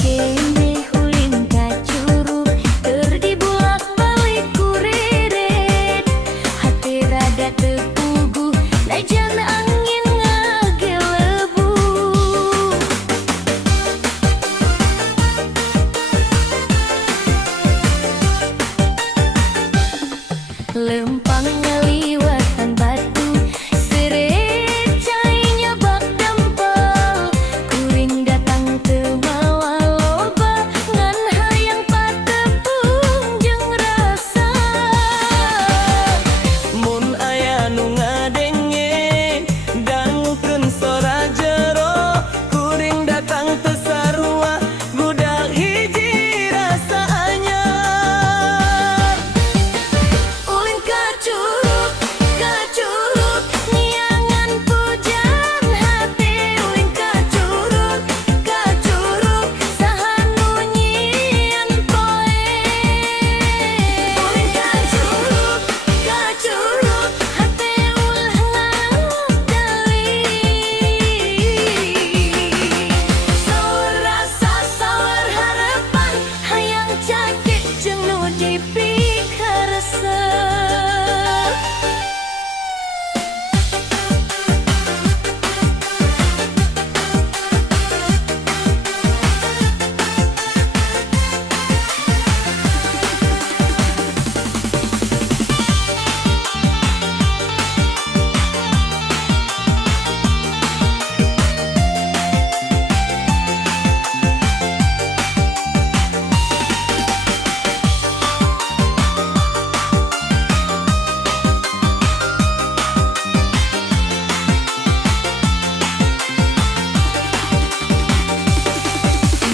kene ulin kacurug keur dibulak-balik kureret hati rada tepuguh najan angin ngagelebu lempang ngaliwatan batu seret cai nyabak dampal kuring datang teu mawa loba ngan hayang patepung jeung rasa mun aya nu ngadenge dangkeun sora jero kuring datang teu sarua budak hiji rasa anyar ulin kacurug kacurug niangan pujan hati ulin kacurug kacurug saha nu nyieun poe ulin kacurug kacurug hati ulah ngadali saur rasa saur harapan hayang cake jeung nu dipikaresep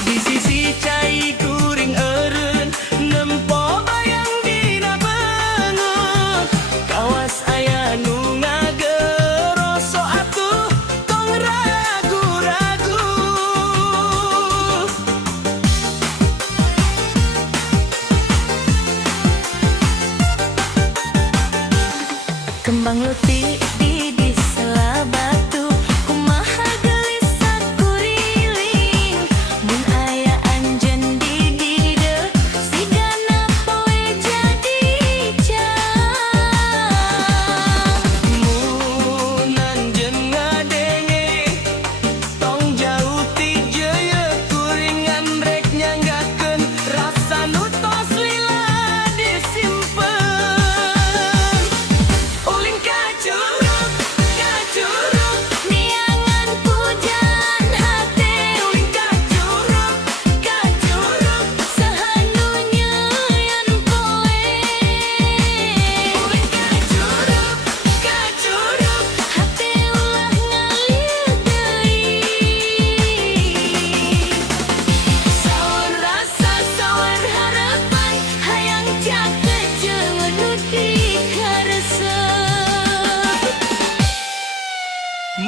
di sisi cai kuring eureun nempo bayang dina beungeut kawas aya nu ngageroso atuh tong ragu-ragu kembang leutik di sela batu kumaha gelisah kuriling mun aya anjeun di dieu sigana poe jadi jang mun anjeun ngadenge tong jauh ti jeuyeut kuringan rek nyanggakeun rasa nu tos lila disimpen ulin kacurug kacurug niangan pujan hati ulin kacurug kacurug saha nu nyieun poe ulin kacurug kacurug hati ulah ngalir deui saur rasa saur harapan hayang cake jeung nu dikaresep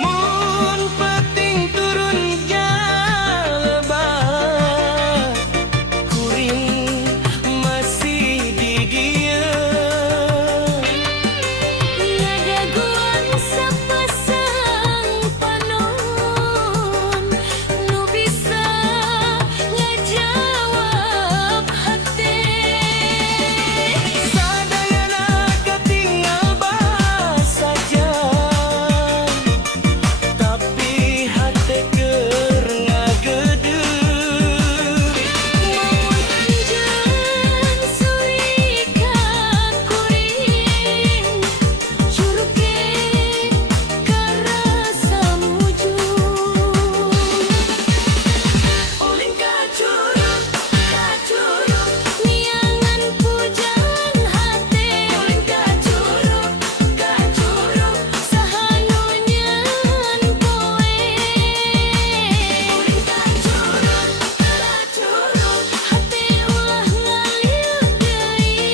mun peting turun jalebat kuring masih di dieu ngadaguan sapasang panon nu bisa ngajawab hati sadayana ketinggal bahas saja tapi hate keur ngagedeur mun anjeun surika kuring curuge karasa mujung ulin kacurug kacurug niangan pujan hati ulin kacurug kacurug saha nu nyieun poe ulin kacurug kacurug hati ulah ngalir deui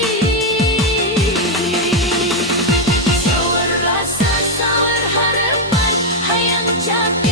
saur rasa saur harapan hayang cake